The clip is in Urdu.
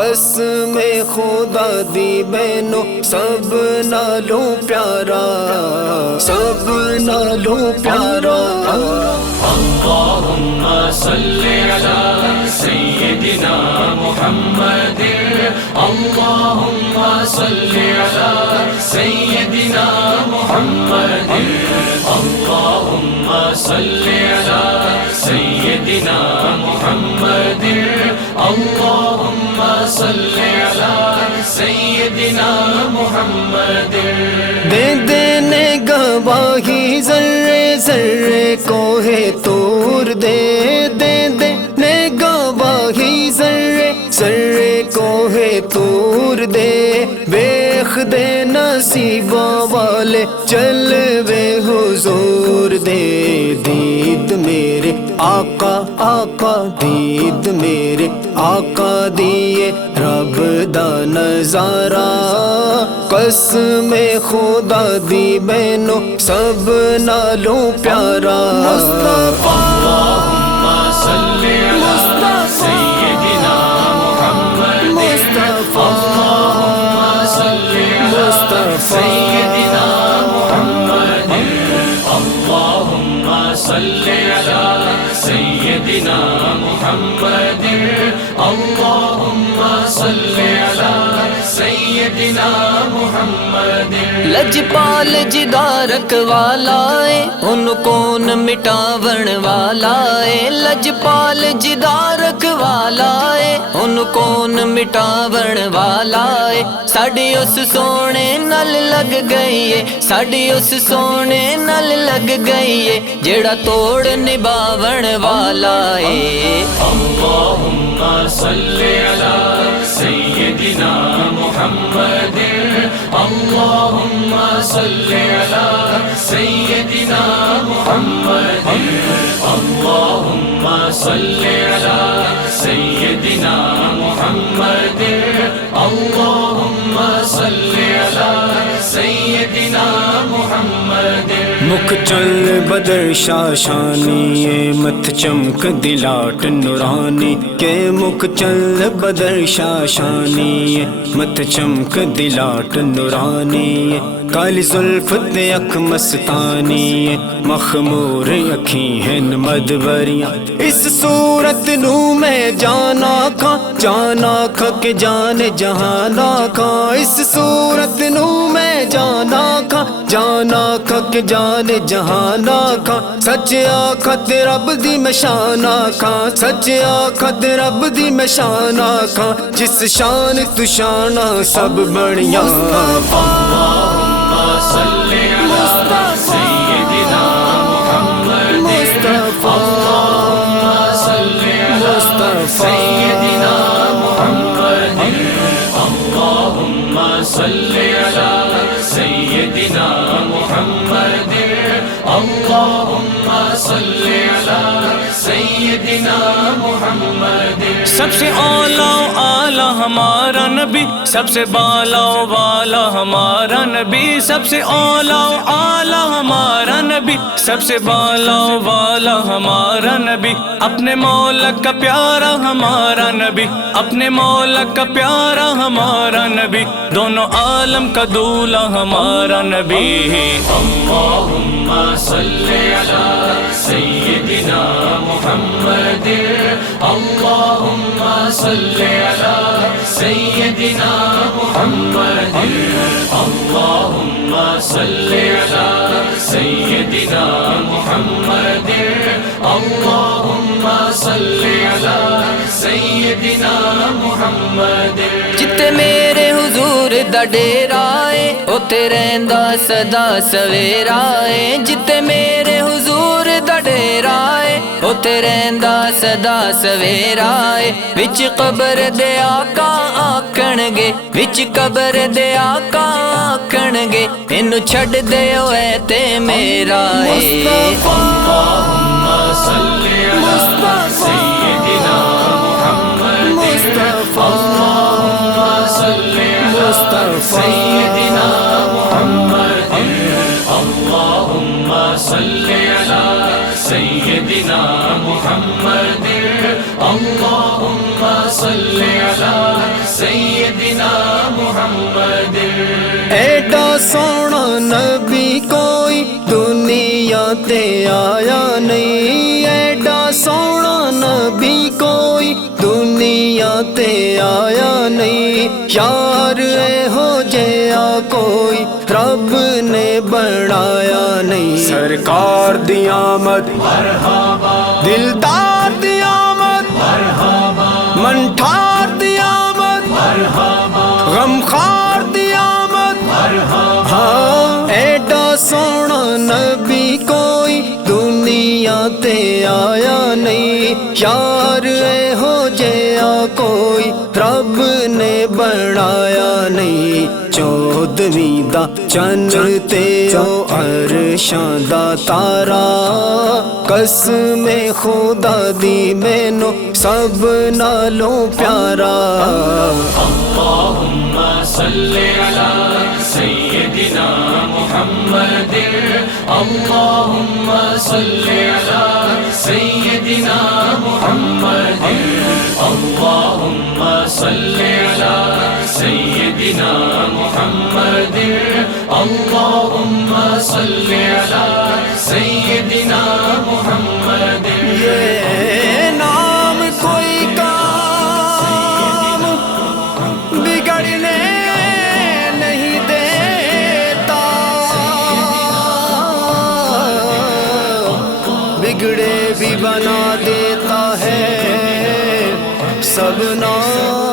قسم خدا دی بینو سب نالوں پیارا، سب نالوں پیارا۔ اللہم صلی علی سیدنا محمد، اللہم صلی علی سیدنا محمد، اللہم صلی علی سیدنا محمد، اللہم صلی علی سیدنا محمد۔ دے دینے گواہی ذرے ذرے کوہ طور دے، دے دینے گواہی ذرے ذرے کوہ طور دے، بیخ دے نصیباں والے جلوے حضور دے، دید میرے آقا آقا دید میرے آقا دیے رب دا نظارہ، قسم خدا دی بینو سب نالوں پیارا۔ اللہم صلی علی سیدنا محمد، اللہم صلی علی سیدنا محمد، اللہم صلی علی سیدنا محمد، اللہم صلی علی سیدنا محمد۔ لجپال جدا رکھوالا ہے ان کون مٹاون والا ہے، لجپال جدا رکھوالا ہے ان کون مٹاون والا ہے، ساڈی اس سونے نل لگ گئی ہے، ساڈی اس سونے نل لگ گئی ہے جیڑا توڑ نباون والا ہے۔ اللہم صلی علی سیدنا محمد، اللہم صلی علی سیدنا محمد، اللہم صلی علی سیدنا محمد، اللہم صلی علی سیدنا محمد۔ مکھ چل بدر شاشانی مت چمک دلاٹ نورانی کے، مکھ چل بدر شاشانی مت چمک دلاٹ نورانی، کالی زلف تے اکھ مستانی مخمور اکھیں ہیں مدبریاں، اس صورت نو میں جانا کھا جانا کھا کہ جان جہانا کھا، اس صورت نو میں جانا کھا جانا کھا کہ جان جہانا کھا، سچ آکھت رب دی میں شان آکھا، سچ آکھت رب دی میں شان آکھا، جس شان تو شانہ سب بڑیاں۔ اللہم صلی علی سیدنا محمد، اللہم صلی علی سیدنا محمد، اللہم صلی علی سیدنا محمد، اللہم صلی علی سیدنا محمد۔ سب سے اعلیٰ اعلیٰ ہمارا نبی، سب سے بالا والا ہمارا نبی، سب سے اعلیٰ اعلیٰ ہمارا نبی، سب سے بالا والا ہمارا نبی، اپنے مولا کا پیارا ہمارا نبی، اپنے مولا کا پیارا ہمارا نبی، دونوں عالم کا دولہ ہمارا نبی۔ اللہم صلی علی سیدنا محمد، اللہم صلی علی سیدنا محمد، اللہم صلی علی سیدنا محمد، اللہم صلی علی سیدنا محمد۔ جتے میرے حضور دا ڈیرا ہے اوتے رہندا سدا سویرا ہے، جتے میرے حضور دا ڈیرا ہے اوتے رہندا سدا سویرا ہے، وچ قبر دے آقا آکھن گے، وچ قبر دے آقا آکھن گے، اینو چھڈ دیو اے تے میرا ہے۔ اللہم صلی علی سیدنا محمد، اللہم صلی علی سیدنا محمد، اللہم صلی علی سیدنا محمد، اللہم صلی علی سیدنا محمد ایڈا سونا نبی کوئی دنیا تے آیا نہیں ایڈا سونا نبی کوئی دنیا تے آیا نہیں یار اے ہو جیا کوئی رب نے بنایا نہیں سرکار دی آمد مرحبا دلدار دی آمد مرحبا منٹھار دی آمد مرحبا غمخوار دی آمد مرحبا ہاں ایڈا سونا نبی کوئی دنیا تے آیا نہیں یار اے ہو جیا کوئی رب نے بنایا نہیں چودھویں دا چند تے او عرشاں دا تارا قسم خدا دی مینوں سب نالوں پیارا اللہم صلی علی سیدنا محمد اللہم صلی علی سیدنا محمد اللہم صلی علی سیدنا محمد اللہم صلی علی سیدنا محمد یہ نام کوئی کام بگڑنے نہیں دیتا بگڑے بھی بنا دیتا ہے سب نام